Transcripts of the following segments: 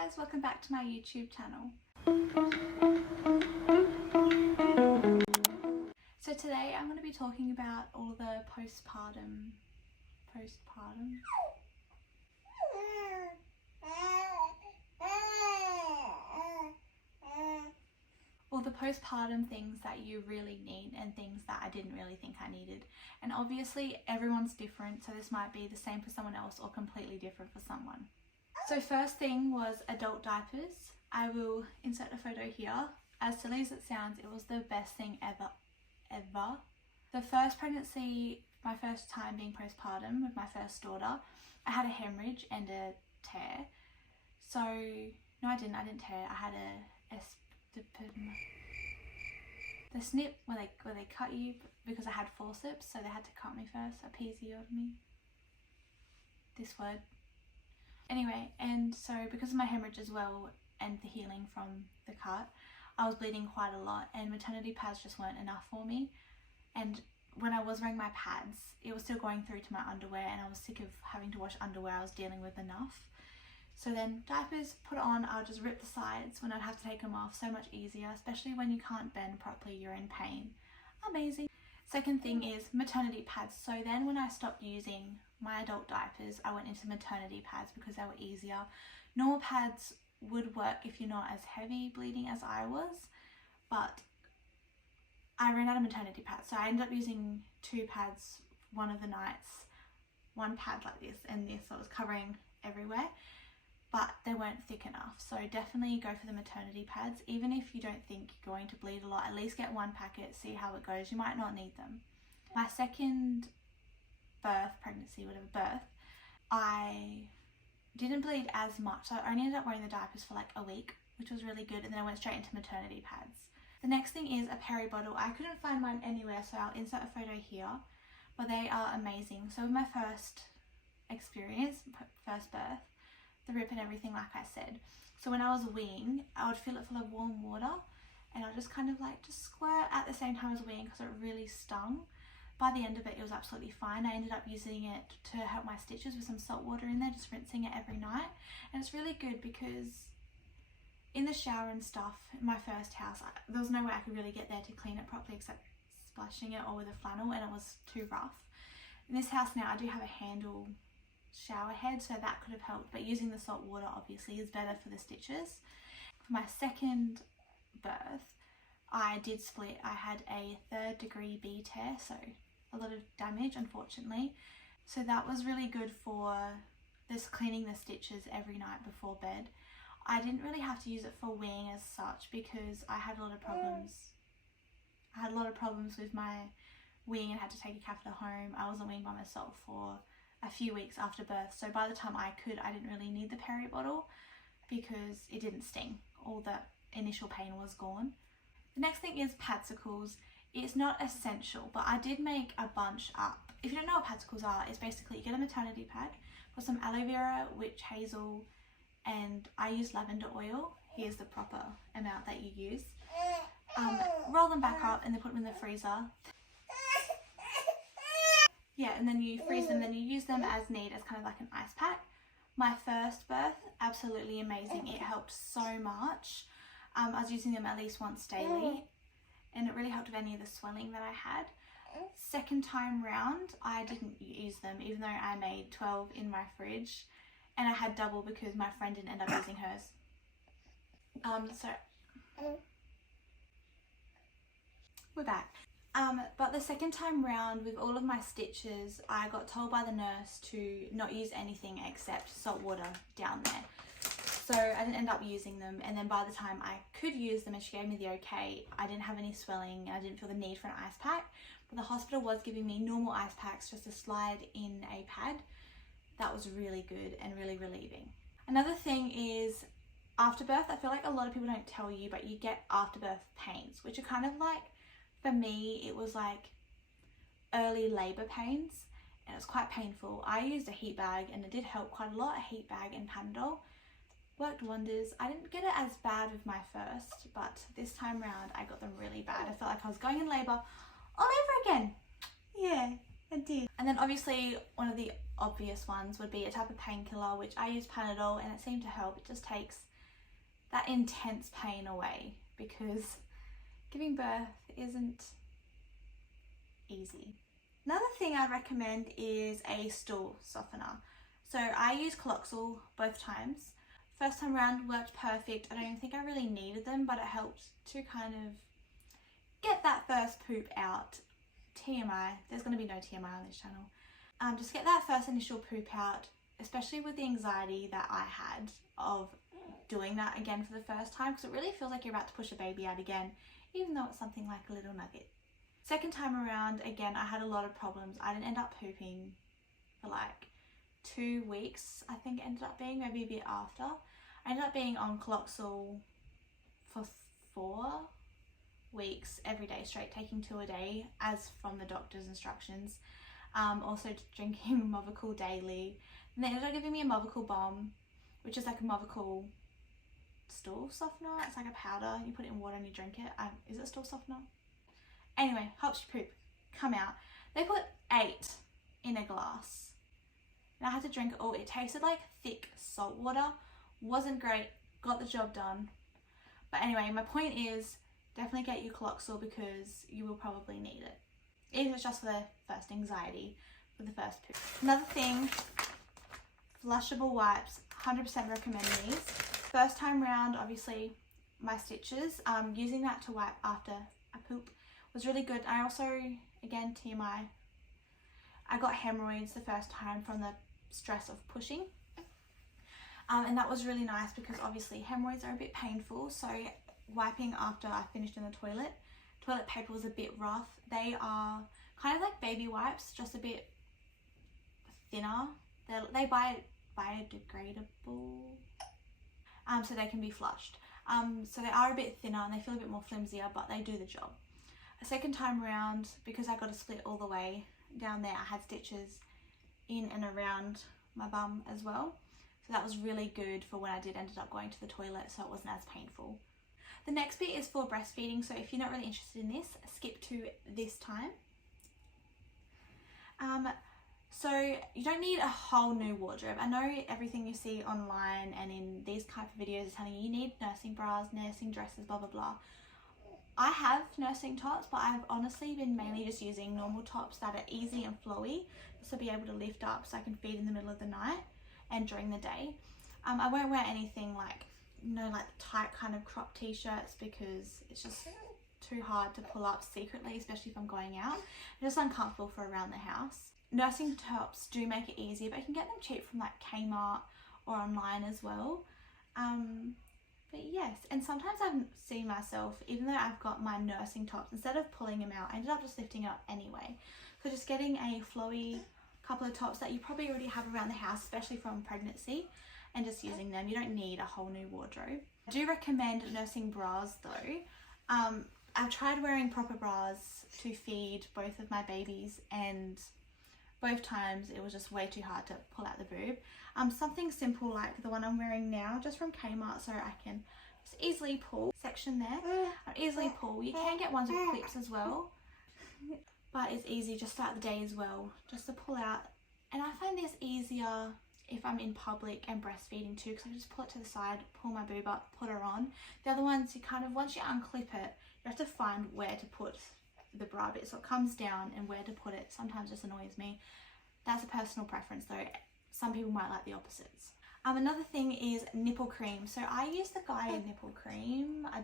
guys, welcome back to my YouTube channel. So today I'm going to be talking about all the postpartum things that you really need and things that I didn't really think I needed. And obviously everyone's different, so this might be the same for someone else or completely different for someone. So first thing was adult diapers. I will insert a photo here. As silly as it sounds, it was the best thing ever. The first pregnancy, my first time being postpartum with my first daughter, I had a hemorrhage and a tear. So, no I didn't tear, I had the snip where they cut you because I had forceps, so they had to cut me first, episiotomy, this word. Anyway, and so because of my hemorrhage as well and the healing from the cut, I was bleeding quite a lot and maternity pads just weren't enough for me. And when I was wearing my pads, it was still going through to my underwear and I was sick of having to wash underwear. I was dealing with enough. So then diapers, put on, I'll just rip the sides when I'd have to take them off. So much easier, especially when you can't bend properly, you're in pain. Amazing. Second thing is maternity pads. So then when I stopped using my adult diapers, I went into maternity pads because they were easier. Normal pads would work if you're not as heavy bleeding as I was, but I ran out of maternity pads. So I ended up using 2 pads one of the nights, one pad like this and this, so it was covering everywhere, but they weren't thick enough. So definitely go for the maternity pads. Even if you don't think you're going to bleed a lot, at least get 1 packet, see how it goes. You might not need them. My second pregnancy, I didn't bleed as much, so I only ended up wearing the diapers for like a week, which was really good, and then I went straight into maternity pads. The next thing is a peri bottle. I couldn't find mine anywhere, so I'll insert a photo here, but they are amazing. So with my first experience, first birth, the rip and everything, like I said, so when I was weeing, I would fill it full of warm water and I'll just kind of like just squirt at the same time as weeing because it really stung. By the end of it, it was absolutely fine. I ended up using it to help my stitches with some salt water in there, just rinsing it every night. And it's really good because in the shower and stuff, in my first house, there was no way I could really get there to clean it properly except splashing it or with a flannel, and it was too rough. In this house now, I do have a handle shower head, so that could have helped, but using the salt water obviously is better for the stitches. For my second birth, I did split. I had a 3rd degree B tear, so a lot of damage unfortunately. So that was really good for this cleaning the stitches every night before bed. I didn't really have to use it for weeing as such because I had a lot of problems. I had a lot of problems with my weeing and had to take a catheter home. I wasn't weeing by myself for a few weeks after birth, so by the time I didn't really need the peri bottle because it didn't sting. All that initial pain was gone. The next thing is padsicles. It's not essential, but I did make a bunch up. If you don't know what padsicles are, it's basically you get a maternity pad, put some aloe vera, witch hazel, and I use lavender oil. Here's the proper amount that you use. Roll them back up and then put them in the freezer. Yeah, and then you freeze them, then you use them as need, as kind of like an ice pack. My first birth, absolutely amazing. It helped so much. I was using them at least once daily and it really helped with any of the swelling that I had. Second time round, I didn't use them, even though I made 12 in my fridge, and I had double because my friend didn't end up using hers. We're back. But the second time round, with all of my stitches, I got told by the nurse to not use anything except salt water down there. So I didn't end up using them, and then by the time I could use them and she gave me the okay, I didn't have any swelling and I didn't feel the need for an ice pack. But the hospital was giving me normal ice packs just to slide in a pad. That was really good and really relieving. Another thing is afterbirth. I feel like a lot of people don't tell you, but you get afterbirth pains, which are kind of like, for me, it was like early labour pains and it was quite painful. I used a heat bag and it did help quite a lot. A heat bag and Panadol worked wonders. I didn't get it as bad with my first, but this time round I got them really bad. I felt like I was going in labour all over again. Yeah, I did. And then obviously one of the obvious ones would be a type of painkiller, which I use Panadol, and it seemed to help. It just takes that intense pain away, because giving birth isn't easy. Another thing I'd recommend is a stool softener. So I use Coloxal both times. First time around worked perfect. I don't even think I really needed them, but it helped to kind of get that first poop out. TMI, there's going to be no TMI on this channel. Just get that first initial poop out, especially with the anxiety that I had of doing that again for the first time, because it really feels like you're about to push a baby out again, even though it's something like a little nugget. Second time around, again, I had a lot of problems. I didn't end up pooping for like 2 weeks, I think it ended up being, maybe a bit after. I ended up being on Coloxal for 4 weeks every day straight, taking 2 a day as from the doctor's instructions. Also drinking Movicol daily, and they ended up giving me a Movicol bomb, which is like a Movicol stool softener. It's like a powder, you put it in water and you drink it. Is it a stool softener? Anyway, helps you poop come out. They put 8 in a glass and I had to drink it all. It tasted like thick salt water, wasn't great, got the job done. But anyway, my point is, definitely get your Coloxal because you will probably need it, even if it's just for the first anxiety, for the first poop. Another thing, flushable wipes, 100% recommend these. First time round, obviously my stitches, using that to wipe after I poop was really good. I also, again, TMI, I got hemorrhoids the first time from the stress of pushing. And that was really nice because obviously hemorrhoids are a bit painful, so wiping after I finished in the toilet paper was a bit rough. They are kind of like baby wipes, just a bit thinner. They biodegradable, so they can be flushed. So they are a bit thinner and they feel a bit more flimsier, but they do the job. A second time around, because I got a split all the way down there, I had stitches in and around my bum as well. So that was really good for when I ended up going to the toilet, so it wasn't as painful. The next bit is for breastfeeding, so if you're not really interested in this, skip to this time. So you don't need a whole new wardrobe. I know everything you see online and in these type of videos is telling you need nursing bras, nursing dresses, blah blah blah. I have nursing tops, but I've honestly been mainly just using normal tops that are easy and flowy, just to be able to lift up so I can feed in the middle of the night and during the day. I won't wear anything like, like tight kind of crop t-shirts, because it's just too hard to pull up secretly, especially if I'm going out. It's just uncomfortable for around the house. Nursing tops do make it easier, but you can get them cheap from like Kmart or online as well. But yes, and sometimes I've seen myself, even though I've got my nursing tops, instead of pulling them out, I ended up just lifting it up anyway. So just getting a flowy couple of tops that you probably already have around the house, especially from pregnancy, and just using them. You don't need a whole new wardrobe. I do recommend nursing bras though. I've tried wearing proper bras to feed both of my babies, and both times it was just way too hard to pull out the boob. Something simple like the one I'm wearing now, just from Kmart, so I can just easily pull section there. Easily pull. You can get ones with clips as well, but it's easy just throughout the day as well, just to pull out. And I find this easier if I'm in public and breastfeeding too, because I just pull it to the side, pull my boob up, put her on. The other ones, you kind of, once you unclip it, you have to find where to put the bra bit, so it comes down, and where to put it sometimes just annoys me. That's a personal preference though. Some people might like the opposites. Another thing is nipple cream. So I use the Gaia nipple cream. I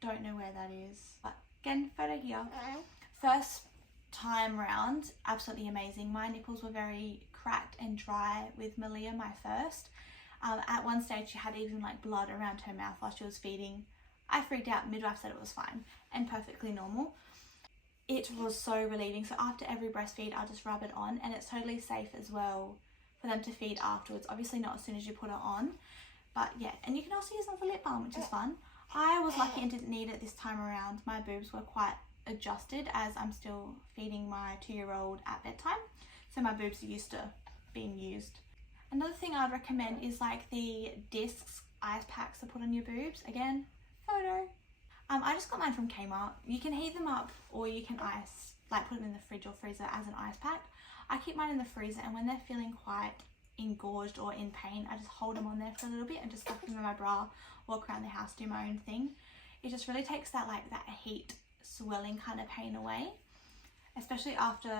don't know where that is, but again, photo here. First time round, absolutely amazing. My nipples were very cracked and dry with Malia, my first. At one stage she had even like blood around her mouth while she was feeding. I freaked out. Midwife said it was fine and perfectly normal. It was so relieving. So after every breastfeed, I'll just rub it on, and it's totally safe as well for them to feed afterwards. Obviously not as soon as you put it on, but yeah. And you can also use them for lip balm, which is fun. I was lucky and didn't need it this time around. My boobs were quite adjusted as I'm still feeding my 2-year-old at bedtime, so my boobs are used to being used. Another thing I'd recommend is like the discs, ice packs to put on your boobs. Again, photo. I just got mine from Kmart. You can heat them up or you can ice like put them in the fridge or freezer as an ice pack. I keep mine in the freezer, and when they're feeling quite engorged or in pain, I just hold them on there for a little bit and just stuff them in my bra, walk around the house, do my own thing. It just really takes that that heat swelling kind of pain away, especially after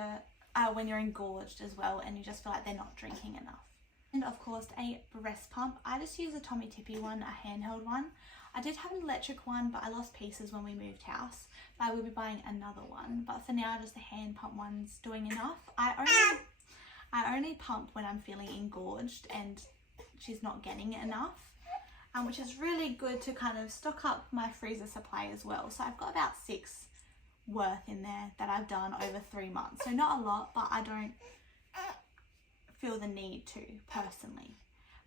when you're engorged as well and you just feel like they're not drinking enough. And of course, a breast pump. I just use a Tommy Tippy one, a handheld one. I did have an electric one, but I lost pieces when we moved house. But I will be buying another one. But for now, just the hand pump one's doing enough. I only pump when I'm feeling engorged and she's not getting enough, which is really good to kind of stock up my freezer supply as well. So I've got about 6 worth in there that I've done over 3 months. So not a lot, but I don't feel the need to personally.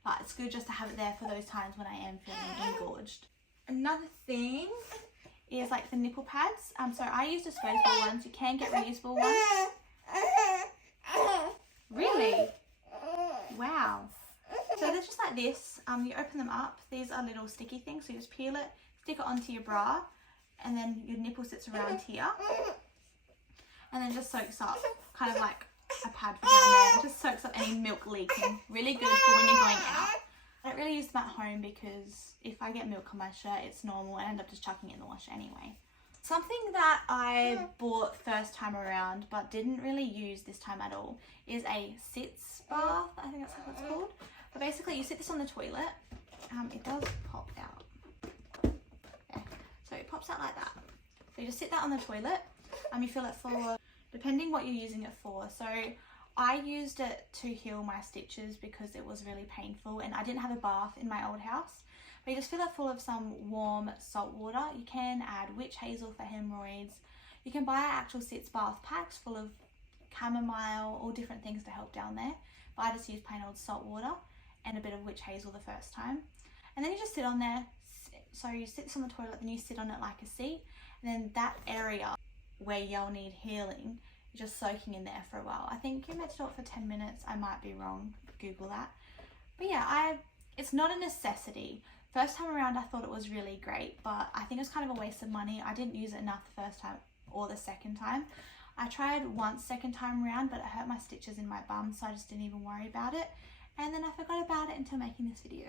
But it's good just to have it there for those times when I am feeling engorged. Another thing is like the nipple pads. So I use disposable ones. You can get reusable ones. Really? Wow. So they're just like this. You open them up. These are little sticky things. So you just peel it, stick it onto your bra, and then your nipple sits around here. And then just soaks up, kind of like a pad for down there. It just soaks up any milk leaking. Really good for when you're going out. I don't really use them at home because if I get milk on my shirt, it's normal. I end up just chucking it in the wash anyway. Something that I bought first time around but didn't really use this time at all is a sits bath. I think that's what it's called. But basically you sit this on the toilet. It does pop out. Yeah. So it pops out like that. So you just sit that on the toilet. You fill it for, depending what you're using it for. So I used it to heal my stitches because it was really painful and I didn't have a bath in my old house. But you just fill it full of some warm salt water. You can add witch hazel for hemorrhoids. You can buy actual sits bath packs full of chamomile, all different things to help down there. But I just use plain old salt water and a bit of witch hazel the first time. And then you just sit on there. So you sit this on the toilet, then you sit on it like a seat. And then that area where you'll need healing, you're just soaking in there for a while. I think you're meant to do it for 10 minutes. I might be wrong. Google that. But yeah, it's not a necessity. First time around, I thought it was really great, but I think it was kind of a waste of money. I didn't use it enough the first time or the second time. I tried once second time around, but it hurt my stitches in my bum, so I just didn't even worry about it. And then I forgot about it until making this video.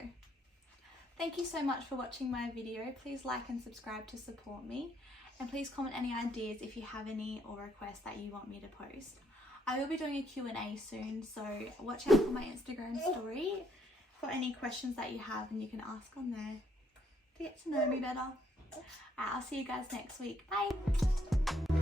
Thank you so much for watching my video. Please like and subscribe to support me. And please comment any ideas if you have any or requests that you want me to post. I will be doing a Q&A soon, so watch out for my Instagram story for any questions that you have, and you can ask on there to get to know me better. I'll see you guys next week. Bye!